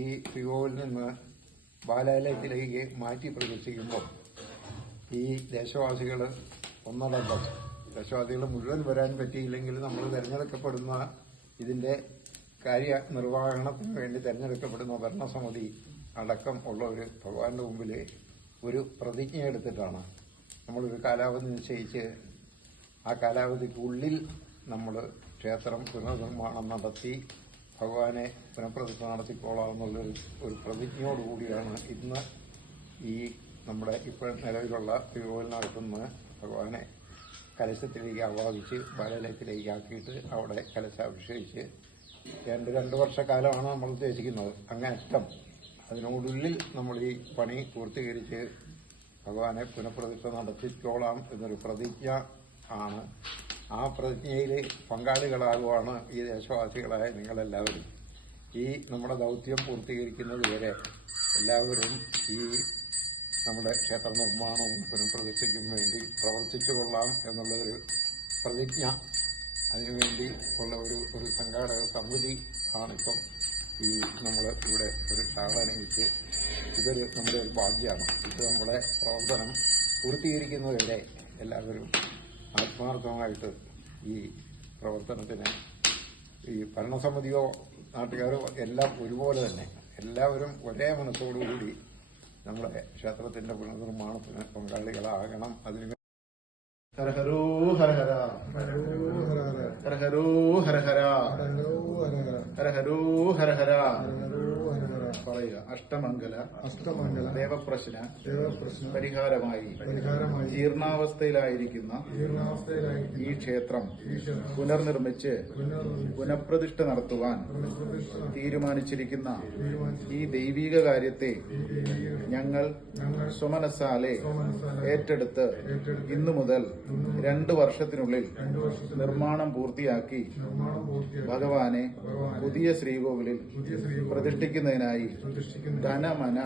ഈ ശ്രീകോവിൽ നിന്ന് ബാലാലയത്തിലേക്ക് മാറ്റി പ്രതിഷ്ഠിക്കുമ്പോൾ ഈ ദേശവാസികൾ ഒന്നടങ്കം ദേശവാസികൾ മുഴുവൻ വരാൻ പറ്റിയില്ലെങ്കിൽ നമ്മൾ തിരഞ്ഞെടുക്കപ്പെടുന്ന ഇതിന്റെ കാര്യനിർവഹണത്തിന് വേണ്ടി തിരഞ്ഞെടുക്കപ്പെടുന്ന ഭരണസമിതി അടക്കം ഉള്ള ഒരു ഭഗവാന്റെ മുമ്പിൽ ഒരു പ്രതിജ്ഞ എടുത്തിട്ടാണ് നമ്മളൊരു കാലാവധി നിശ്ചയിച്ച് ആ കാലാവധിക്കുള്ളിൽ നമ്മൾ ക്ഷേത്രം പുനർനിർമ്മാണം നടത്തി ഭഗവാനെ പുനഃപ്രതിഷ്ഠ നടത്തിക്കോളാമെന്നുള്ളൊരു പ്രതിജ്ഞയോടുകൂടിയാണ് ഇന്ന് ഈ നമ്മുടെ ഇപ്പോൾ നിലവിലുള്ള തിരുവോലിനകത്തുനിന്ന് ഭഗവാനെ കലശത്തിലേക്ക് ആവാഹിച്ച് ബാലാലയത്തിലേക്ക് ആക്കിയിട്ട് അവിടെ കലശാഭിഷേകിച്ച് രണ്ട് വർഷക്കാലമാണ് നമ്മൾ ഉദ്ദേശിക്കുന്നത്. അങ്ങേറ്റം അതിനുള്ളിൽ നമ്മൾ ഈ പണി പൂർത്തീകരിച്ച് ഭഗവാനെ പുനഃപ്രതിഷ്ഠ നടത്തിക്കോളാം എന്നൊരു പ്രതിജ്ഞ ആണ്. ആ പ്രതിജ്ഞയിൽ പങ്കാളികളാകുവാണ് ഈ ദേശവാസികളായ നിങ്ങളെല്ലാവരും. ഈ നമ്മുടെ ദൗത്യം പൂർത്തീകരിക്കുന്നത് വരെ എല്ലാവരും ഈ നമ്മുടെ ക്ഷേത്ര നിർമ്മാണവും പുനഃപ്രതിഷ്ഠയ്ക്കും വേണ്ടി പ്രവർത്തിച്ചു കൊള്ളാം എന്നുള്ളൊരു പ്രതിജ്ഞ, അതിനുവേണ്ടി ഉള്ള ഒരു സംഘാടക സമിതി ആണിപ്പം ഈ നമ്മൾ ഇവിടെ ഒരു ഷാളണിയിച്ച് ഇതൊരു നമ്മുടെ ഒരു ഭാഗ്യമാണ്. ഇത് നമ്മുടെ പ്രവർത്തനം പൂർത്തീകരിക്കുന്നതുവരെ എല്ലാവരും ആത്മാർത്ഥമായിട്ട് ഈ പ്രവർത്തനത്തിന് ഈ ഭരണസമിതിയോ നാട്ടുകാരോ എല്ലാം ഒരുപോലെ തന്നെ എല്ലാവരും ഒരേ മനസ്സോടുകൂടി നമ്മുടെ ക്ഷേത്രത്തിന്റെ പുനർനിർമ്മാണത്തിന് പങ്കാളികളാകണം. അതിന് ഹരഹരോ ഹരഹര ഹരഹരോ ഹരഹര ഹരഹരോ ഹരഹര പറയുക. അഷ്ടമംഗല ദേവപ്രശ്ന പരിഹാരമായി ജീർണാവസ്ഥയിലായിരിക്കുന്ന ഈ ക്ഷേത്രം പുനർനിർമ്മിച്ച് പുനഃപ്രതിഷ്ഠ നടത്തുവാൻ തീരുമാനിച്ചിരിക്കുന്ന ഈ ദൈവിക കാര്യത്തെ ഞങ്ങൾ സ്വമനസാലെ ഏറ്റെടുത്ത് ഇന്നു മുതൽ 2 വർഷത്തിനുള്ളിൽ നിർമ്മാണം പൂർത്തിയാക്കി ഭഗവാനെ പുതിയ ശ്രീകോവിലിൽ പ്രതിഷ്ഠിക്കുന്നതിനായി ധനമന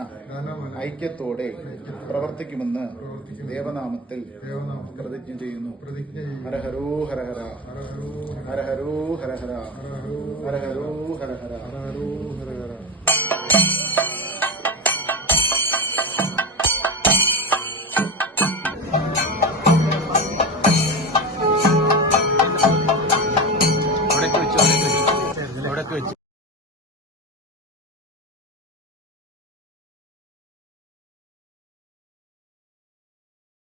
ഐക്യത്തോടെ പ്രവർത്തിക്കുമെന്ന് ദേവനാമത്തിൽ പ്രതിജ്ഞ ചെയ്യുന്നു. ഹരഹരോ ഹരഹര ഹരഹരോ ഹരഹര ഹരഹരോ ഹരഹര.